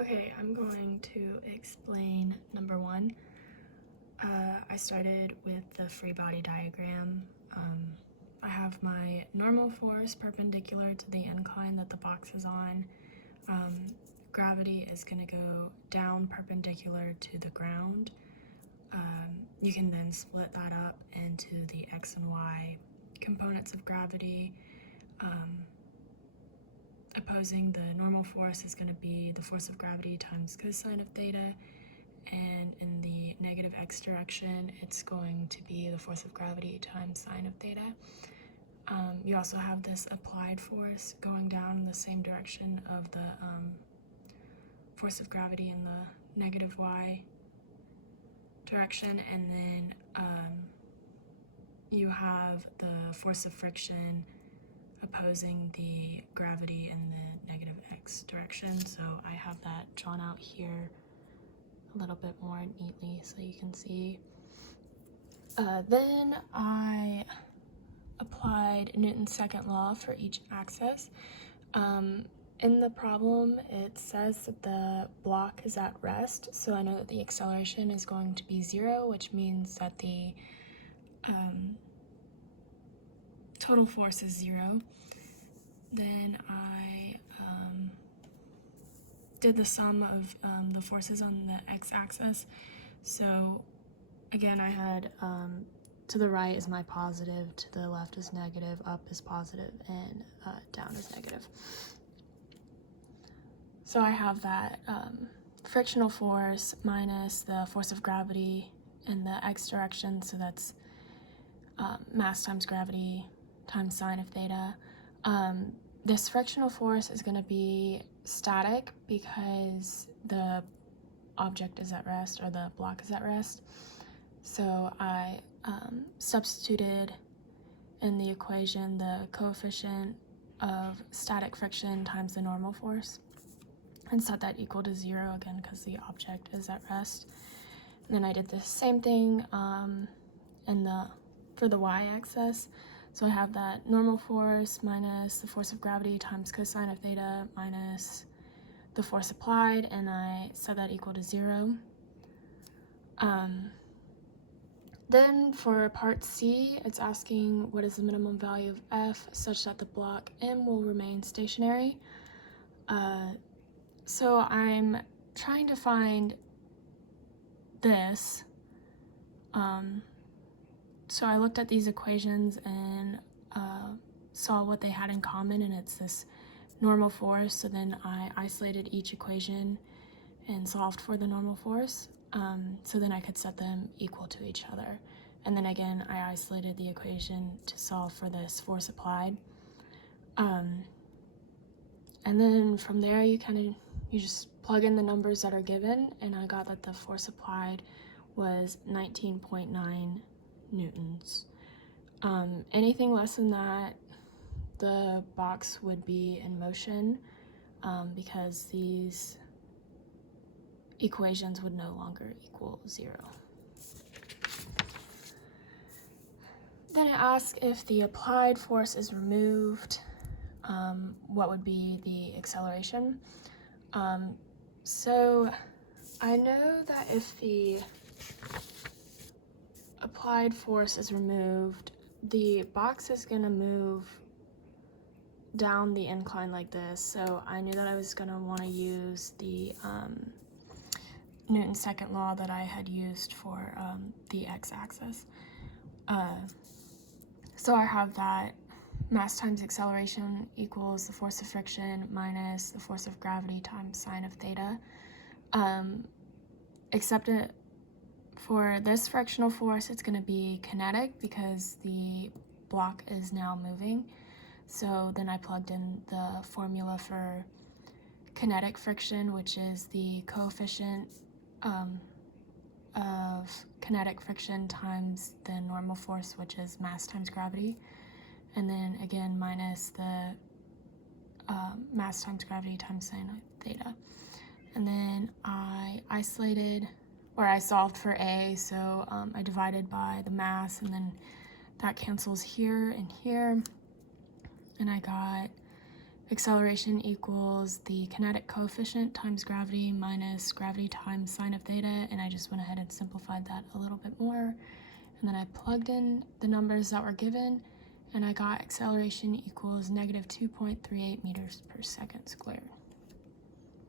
Okay, I'm going to explain number one. I started with the free body diagram. I have my normal force perpendicular to the incline that the box is on. Gravity is going to go down perpendicular to the ground. You can then split that up into the x and y components of gravity. Opposing the normal force is going to be the force of gravity times cosine of theta, and in the negative x direction it's going to be the force of gravity times sine of theta. You also have this applied force going down in the same direction of the force of gravity in the negative y direction, and then you have the force of friction opposing the gravity in the negative x direction. So I have that drawn out here a little bit more neatly so you can see. Then I applied Newton's second law for each axis. In the problem, it says that the block is at rest, so I know that the acceleration is going to be 0, which means that the total force is 0. Then I did the sum of the forces on the x-axis. So again, I had to the right is my positive, to the left is negative, up is positive, and down is negative. So I have that frictional force minus the force of gravity in the x direction, so that's mass times gravity times sine of theta. This frictional force is going to be static because the object is at rest, or the block is at rest. So I substituted in the equation the coefficient of static friction times the normal force and set that equal to 0 again because the object is at rest. And then I did the same thing for the y-axis. So I have that normal force minus the force of gravity times cosine of theta minus the force applied, and I set that equal to 0. Then for part C, it's asking what is the minimum value of F such that the block M will remain stationary. So I'm trying to find this. So I looked at these equations and saw what they had in common, and it's this normal force. So then I isolated each equation and solved for the normal force. So then I could set them equal to each other. And then again, I isolated the equation to solve for this force applied. And then from there, you just plug in the numbers that are given, and I got that the force applied was 19.9 newtons. Anything less than that, the box would be in motion because these equations would no longer equal 0. Then it asks if the applied force is removed, what would be the acceleration? So I know that if the applied force is removed, the box is going to move down the incline like this. So I knew that I was going to want to use the Newton's second law that I had used for the x-axis. So I have that mass times acceleration equals the force of friction minus the force of gravity times sine of theta. Except for this frictional force, it's going to be kinetic because the block is now moving. So then I plugged in the formula for kinetic friction, which is the coefficient of kinetic friction times the normal force, which is mass times gravity, and then again minus the mass times gravity times sine of theta. And then I solved for A, so I divided by the mass, and then that cancels here and here, and I got acceleration equals the kinetic coefficient times gravity minus gravity times sine of theta, and I just went ahead and simplified that a little bit more. And then I plugged in the numbers that were given, and I got acceleration equals negative 2.38 meters per second squared.